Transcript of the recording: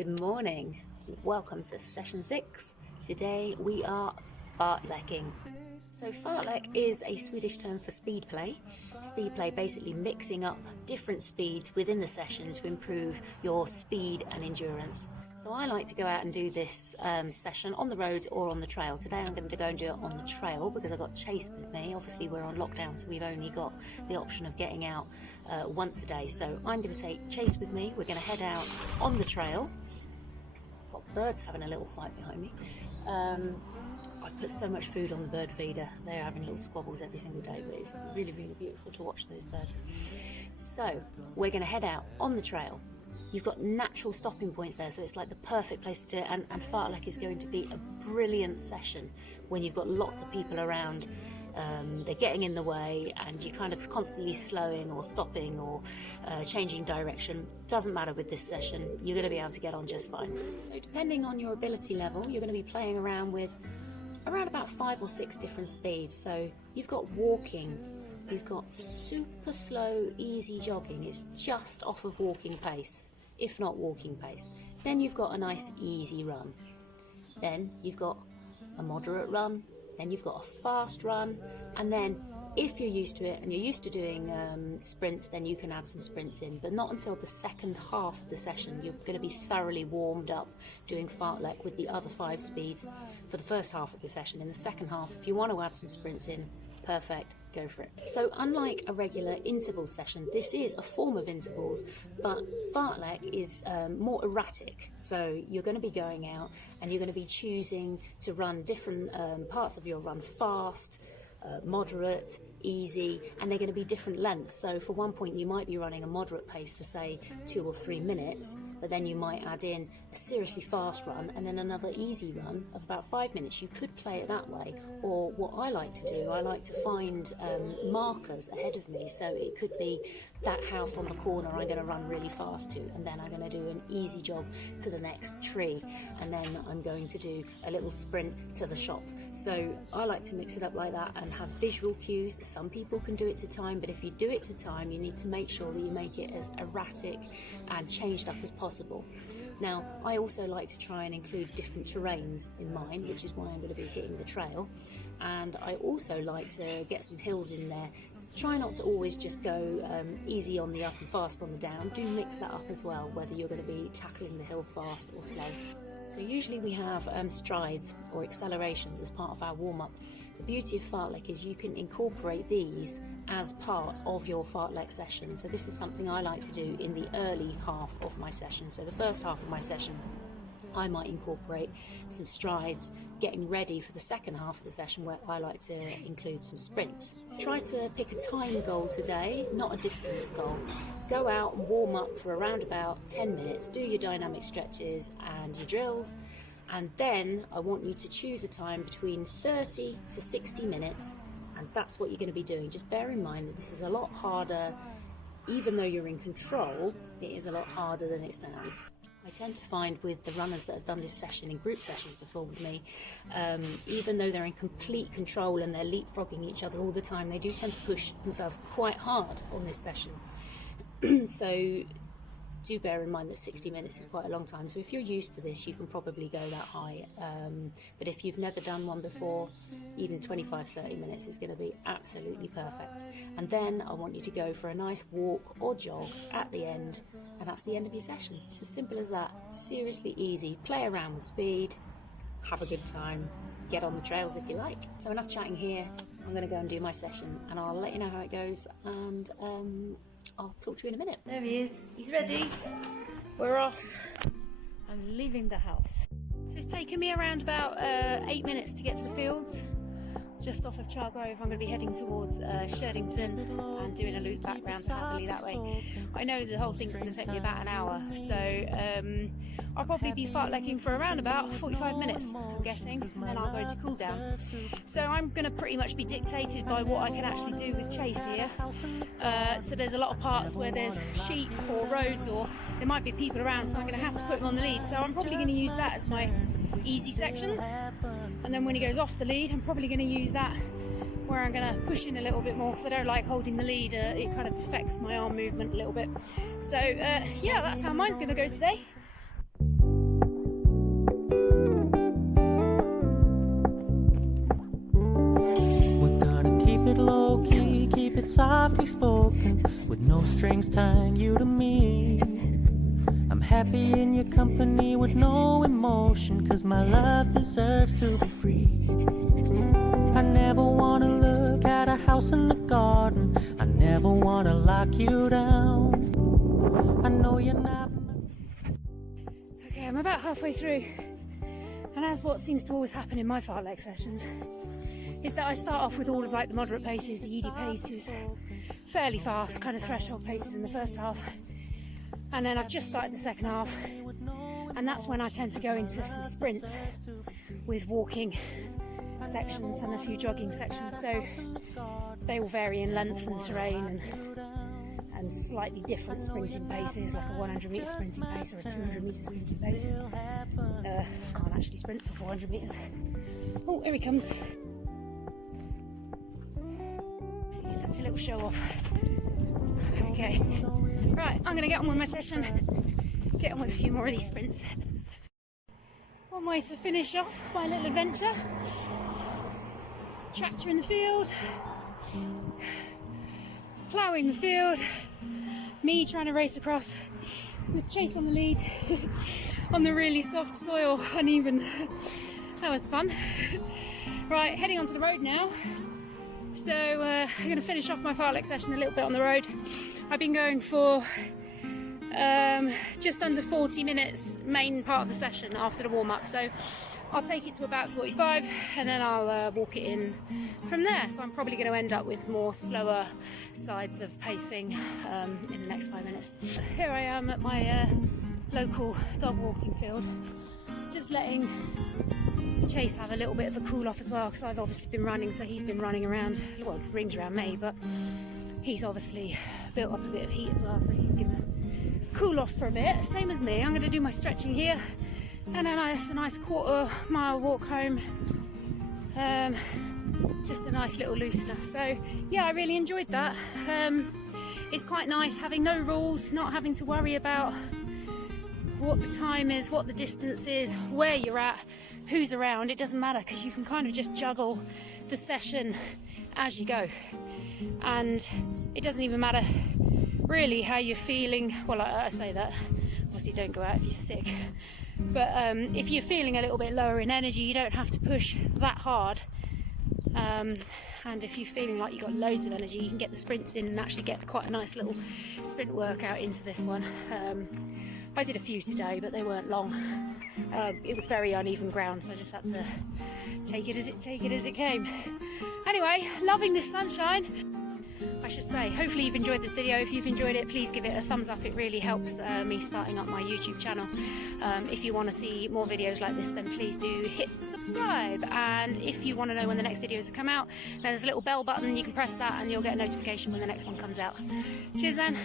Good morning, welcome to session 6. Today we are Fartleking. So Fartlek is a Swedish term for speed play. Speed play basically mixing up different speeds within the session to improve your speed and endurance. So I like to go out and do this session on the road or on the trail. Today I'm going to go and do it on the trail because I've got Chase with me. Obviously we're on lockdown, so we've only got the option of getting out once a day. So I'm going to take Chase with me. We're going to head out on the trail. Got birds having a little fight behind me. I put so much food on the bird feeder. They're having little squabbles every single day, but it's really, really beautiful to watch those birds. So we're going to head out on the trail. You've got natural stopping points there, so it's like the perfect place to do it. And Fartlek is going to be a brilliant session when you've got lots of people around. They're getting in the way and you're kind of constantly slowing or stopping or changing direction. Doesn't matter with this session, you're going to be able to get on just fine. So depending on your ability level, you're going to be playing around with around about 5 or 6 different speeds. So you've got walking, you've got super slow, easy jogging. It's just off of walking pace, if not walking pace. Then you've got a nice easy run. Then you've got a moderate run. Then you've got a fast run. And then if you're used to it and you're used to doing sprints, then you can add some sprints in, but not until the second half of the session. You're going to be thoroughly warmed up doing Fartlek with the other 5 speeds for the first half of the session. In the second half, if you want to add some sprints in, perfect, go for it. So unlike a regular interval session, this is a form of intervals, but Fartlek is more erratic. So you're going to be going out and you're going to be choosing to run different parts of your run fast, moderate, easy, and they're going to be different lengths. So for one point you might be running a moderate pace for say 2 or 3 minutes, but then you might add in a seriously fast run and then another easy run of about 5 minutes. You could play it that way, or what I like to do, I like to find markers ahead of me. So it could be that house on the corner I'm going to run really fast to, and then I'm going to do an easy jog to the next tree, and then I'm going to do a little sprint to the shop. So I like to mix it up like that and have visual cues. Some people can do it to time, but if you do it to time, you need to make sure that you make it as erratic and changed up as possible. Now, I also like to try and include different terrains in mine, which is why I'm going to be hitting the trail. And I also like to get some hills in there. Try not to always just go easy on the up and fast on the down. Do mix that up as well, whether you're going to be tackling the hill fast or slow. So usually we have strides or accelerations as part of our warm-up. The beauty of Fartlek is you can incorporate these as part of your Fartlek session. So this is something I like to do in the early half of my session. So the first half of my session, I might incorporate some strides, getting ready for the second half of the session where I like to include some sprints. Try to pick a time goal today, not a distance goal. Go out and warm up for around about 10 minutes, do your dynamic stretches and your drills, and then I want you to choose a time between 30 to 60 minutes, and that's what you're going to be doing. Just bear in mind that this is a lot harder. Even though you're in control, it is a lot harder than it sounds. I tend to find with the runners that have done this session in group sessions before with me, even though they're in complete control and they're leapfrogging each other all the time, they do tend to push themselves quite hard on this session. So do bear in mind that 60 minutes is quite a long time. So if you're used to this, you can probably go that high. But if you've never done one before, even 25-30 minutes is going to be absolutely perfect. And then I want you to go for a nice walk or jog at the end, and that's the end of your session. It's as simple as that. Seriously easy. Play around with speed, have a good time, get on the trails if you like. So enough chatting here. I'm going to go and do my session, and I'll let you know how it goes, and I'll talk to you in a minute. There he is. He's ready. We're off. I'm leaving the house. So it's taken me around about 8 minutes to get to the fields. Just off of Chargrove, I'm going to be heading towards Sherdington and doing a loop back round to Hatherley that way. I know the whole thing's going to take me about an hour, so I'll probably be fartleking for around about 45 minutes, I'm guessing, and then I'll go to cool down. So I'm going to pretty much be dictated by what I can actually do with Chase here. So there's a lot of parts where there's sheep or roads, or there might be people around, so I'm going to have to put him on the lead. So I'm probably going to use that as my easy sections, and then when he goes off the lead, I'm probably going to use that where I'm going to push in a little bit more, because I don't like holding the lead. It kind of affects my arm movement a little bit. So yeah, that's how mine's going to go today. softly spoken, with no strings tying you to me. I'm happy in your company with no emotion, 'cause my love deserves to be free. I never wanna look at a house in the garden, I never wanna lock you down. I know you're not. Okay, I'm about halfway through, and as what seems to always happen in my Fartlek sessions, is that I start off with all of like the moderate paces, the easy paces, fairly fast, kind of threshold paces in the first half, and then I've just started the second half, and that's when I tend to go into some sprints with walking sections and a few jogging sections, so they will vary in length and terrain and slightly different sprinting paces, like a 100 metre sprinting pace or a 200 metre sprinting pace. Can't actually sprint for 400 metres. Oh, here he comes. He's such a little show off. Okay, right, I'm going to get on with my session, get on with a few more of these sprints. One way to finish off my little adventure. Tractor in the field, ploughing the field, me trying to race across with Chase on the lead on the really soft soil, uneven. That was fun. Right, heading onto the road now. So I'm going to finish off my Fartlek session a little bit on the road. I've been going for just under 40 minutes, main part of the session after the warm-up, so I'll take it to about 45 and then I'll walk it in from there. So I'm probably going to end up with more slower sides of pacing in the next 5 minutes. Here I am at my local dog walking field, just letting Chase have a little bit of a cool off as well, because I've obviously been running, so he's been running around, well, rings around me, but he's obviously built up a bit of heat as well, so he's gonna cool off for a bit, same as me. I'm going to do my stretching here and then it's a nice quarter-mile walk home, just a nice little loosener. So yeah, I really enjoyed that. It's quite nice having no rules, not having to worry about what the time is, what the distance is, where you're at, who's around. It doesn't matter, because you can kind of just juggle the session as you go, and it doesn't even matter really how you're feeling. Well, I say that, obviously don't go out if you're sick, but if you're feeling a little bit lower in energy, you don't have to push that hard, and if you're feeling like you've got loads of energy, you can get the sprints in and actually get quite a nice little sprint workout into this one. I did a few today, but they weren't long. It was very uneven ground, so I just had to take it as it came. Anyway, loving this sunshine, I should say. Hopefully you've enjoyed this video. If you've enjoyed it, please give it a thumbs up. It really helps me starting up my YouTube channel. If you want to see more videos like this, then please do hit subscribe. And if you want to know when the next videos have come out, then there's a little bell button. You can press that and you'll get a notification when the next one comes out. Cheers then.